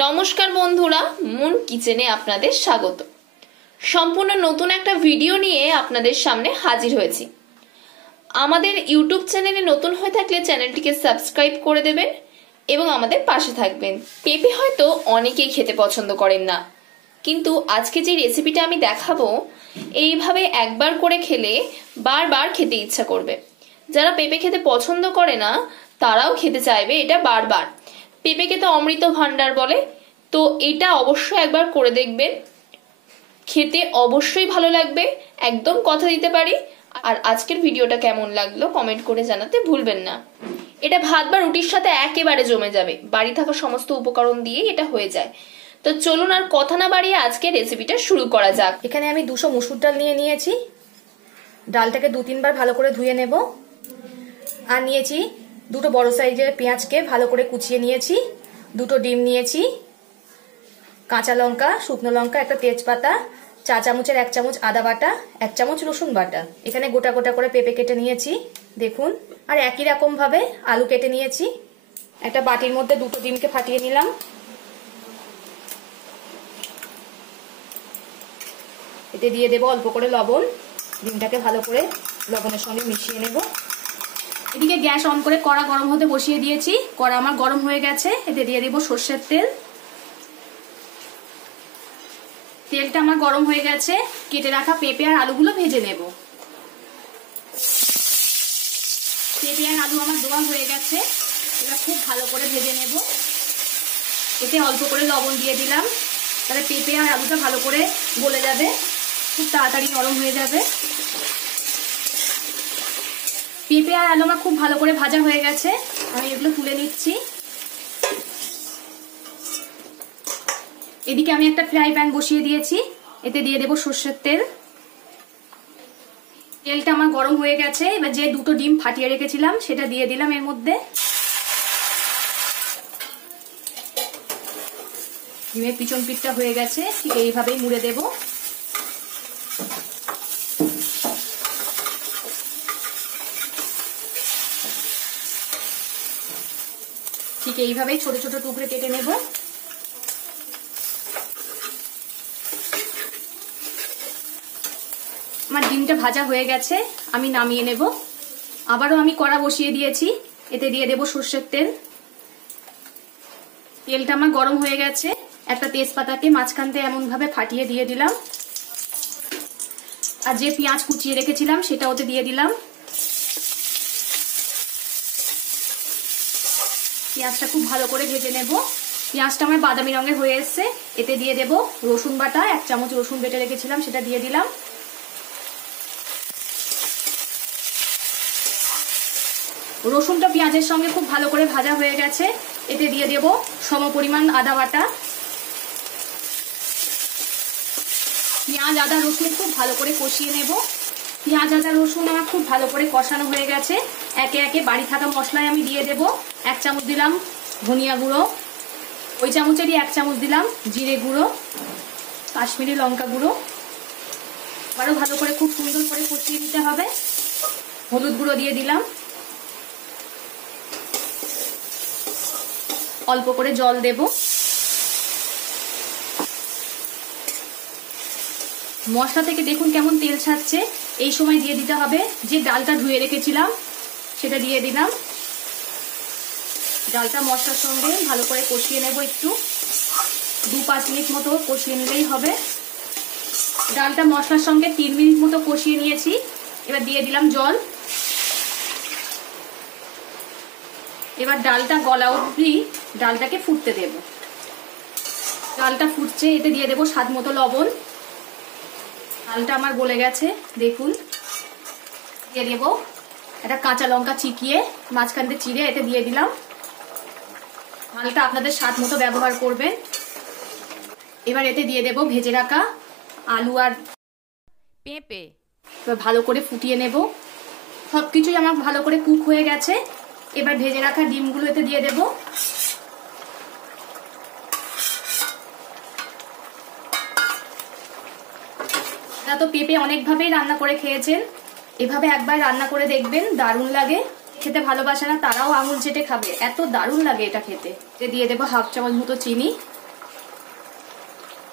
নমস্কার বন্ধুরা, মুন কিচেনে আপনাদের স্বাগত। সম্পূর্ণ নতুন একটা ভিডিও নিয়ে আপনাদের সামনে হাজির হয়েছি। আমাদের ইউটিউব চ্যানেলে নতুন হয়ে থাকলে চ্যানেলটিকে সাবস্ক্রাইব করে দেবেন এবং আমাদের পাশে থাকবেন। পেঁপে হয়তো অনেকেই খেতে পছন্দ করেন না, কিন্তু আজকে যে রেসিপিটা আমি দেখাবো এইভাবে একবার করে খেলে বারবার খেতে ইচ্ছা করবে। যারা পেঁপে খেতে পছন্দ করে না তারাও খেতে চাইবে এটা বারবার। পেঁপেকে তো অমৃত ভান্ডার বলে, তো এটা অবশ্যই একবার করে দেখবেন, খেতে অবশ্যই ভালো লাগবে, একদম কথা দিতে পারি। আর আজকের ভিডিওটা কেমন লাগলো কমেন্ট করে জানাতে ভুলবেন না। এটা ভাত বা রুটির সাথে একেবারে জমে যাবে, বাড়ি থাকা সমস্ত উপকরণ দিয়ে এটা হয়ে যায়। তো চলুন আর কথা না বাড়িয়ে আজকে রেসিপিটা শুরু করা যাক। এখানে আমি 200 মসুর ডাল নিয়ে নিয়েছি। ডালটাকে 2-3 বার ভালো করে ধুয়ে নেব। আর নিয়েছি দুটো বড় সাইজের পেঁয়াজকে ভালো করে কুচিয়ে নিয়েছি, দুটো ডিম নিয়েছি, কাঁচা লঙ্কা, শুকনো লঙ্কা, একটা তেজপাতা, চা চামচের 1 চামচ আদা বাটা, 1 চামচ রসুন বাটা। এখানে গোটা গোটা করে পেঁপে কেটে নিয়েছি দেখুন। আর একই রকম ভাবে আলু কেটে নিয়েছি। একটা বাটির মধ্যে দুটো ডিমকে ফাটিয়ে নিলাম। এতে দিয়ে দেবো অল্প করে লবণ। ডিমটাকে ভালো করে লবণের সঙ্গে মিশিয়ে নেব। এদিকে গ্যাস অন করে কড়া গরম হতে বসিয়ে দিয়েছি। কড়া আমার গরম হয়ে গেছে। এতে দিয়ে দেবো সর্ষের তেল। তেলটা আমার গরম হয়ে গেছে। কেটে রাখা পেঁপে আর আলুগুলো ভেজে নেব। পেঁপে আর আলু আমার দেওয়া হয়ে গেছে। এটা খুব ভালো করে ভেজে নেব। এতে অল্প করে লবণ দিয়ে দিলাম, তাহলে পেঁপে আর আলুটা ভালো করে গলে যাবে, খুব তাড়াতাড়ি নরম হয়ে যাবে। পেঁপে আর আলু আমার খুব ভালো করে ভাজা হয়ে গেছে। আমি এগুলো তুলে নিচ্ছি। এদিকে আমি একটা ফ্রাই প্যান বসিয়ে দিয়েছি। এতে দিয়ে দেবো সর্ষের তেল। তেলটা আমার গরম হয়ে গেছে। এবার যে দুটো ডিম ফাটিয়ে রেখেছিলাম সেটা দিয়ে দিলাম এর মধ্যে। ডিমের পিছন পিঠটা হয়ে গেছে, ঠিক এইভাবেই মুড়ে দেব। ঠিক এইভাবেই ছোট ছোট টুকরে কেটে নেব। আমার ডিমটা ভাজা হয়ে গেছে, আমি নামিয়ে নেব। আবারও আমি কড়া বসিয়ে দিয়েছি। এতে দিয়ে দেব সর্ষের তেল। তেলটা আমার গরম হয়ে গেছে। একটা তেজপাতাকে মাঝখান থেকে এমন ভাবে ফাটিয়ে দিয়ে দিলাম। আর যে পেঁয়াজ কুচিয়ে রেখেছিলাম সেটা ওতে দিয়ে দিলাম। পেঁয়াজটা খুব ভালো করে ভেজে নেব। পেঁয়াজটা আমার বাদামি রঙের হয়ে এসছে। এতে দিয়ে দেব রসুন বাটা, 1 চামচ রসুন বেটে রেখেছিলাম সেটা দিয়ে দিলাম। রসুনটা পেঁয়াজের সঙ্গে খুব ভালো করে ভাজা হয়ে গেছে। এতে দিয়ে দেব সমপরিমাণ আদা বাটা। পেঁয়াজ আদা রসুন খুব ভালো করে কষিয়ে নেব। পেঁয়াজ আদা রসুন আমার খুব ভালো করে কষানো হয়ে গেছে। একে একে বাড়ি থাকা মশলায় আমি দিয়ে দেব। 1 চামচ দিলাম ধনিয়া গুঁড়ো, ওই চামচেরই 1 চামচ দিলাম জিরে গুঁড়ো, কাশ্মীরি লঙ্কা গুঁড়ো। আরো ভালো করে খুব সুন্দর করে কষিয়ে দিতে হবে। হলুদ গুঁড়ো দিয়ে দিলাম। অল্প করে জল দেব। মশলা থেকে দেখুন কেমন তেল ছাড়ছে। এই সময় দিয়ে দিতে হবে যে ডালটা ধুয়ে রেখেছিলাম সেটা দিয়ে দিলাম। ডালটা মশলার সঙ্গে ভালো করে কষিয়ে নেব। একটু 2-5 মিনিট মতো কষিয়ে নিলেই হবে। ডালটা মশলার সঙ্গে 3 মিনিট মতো কষিয়ে নিয়েছি। এবার দিয়ে দিলাম জল। এবার ডালটা গলা অবধি ডালটাকে ফুটতে দেব। ডালটা ফুটছে, এতে দিয়ে দেব স্বাদ মতো লবণ। ডালটা আমার গলে গেছে দেখুন। দিয়ে দেব একটা কাঁচা লঙ্কা চিকিয়ে মাঝখান দিয়ে চিড়ে এতে দিয়ে দিলাম। ডালটা আপনাদের স্বাদ মতো ব্যবহার করবেন। এবার এতে দিয়ে দেব ভেজে রাখা আলু আর পেঁপে। এবার ভালো করে ফুটিয়ে নেব। সবকিছুই আমার ভালো করে কুক হয়ে গেছে। এবার ভেজে রাখা ডিমগুলো এতে দিয়ে দেব। আপনারা তো পেঁপে অনেকভাবেই রান্না করে খেয়েছেন, এভাবে একবার রান্না করে দেখবেন, দারুণ লাগে। খেতে ভালোবাসে না তারাও আঙুল চেটে খাবে, এত দারুণ লাগে এটা খেতে। দিয়ে দেবো 1/2 চামচ মতো চিনি।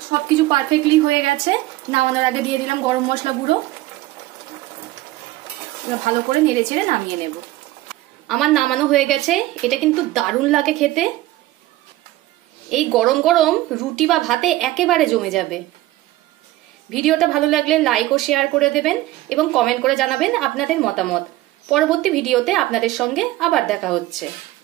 সবকিছু পারফেক্টলি হয়ে গেছে। নামানোর আগে দিয়ে দিলাম গরম মশলা গুঁড়ো। এবার ভালো করে নেড়ে চেড়ে নামিয়ে নেব। আমার নামানো হয়ে গেছে। এটা কিন্তু দারুণ লাগে খেতে। এই গরম গরম রুটি বা ভাতে একেবারে জমে যাবে। ভিডিওটা ভালো লাগলে লাইক ও শেয়ার করে দেবেন এবং কমেন্ট করে জানাবেন আপনাদের মতামত। পরবর্তী ভিডিওতে আপনাদের সঙ্গে আবার দেখা হচ্ছে।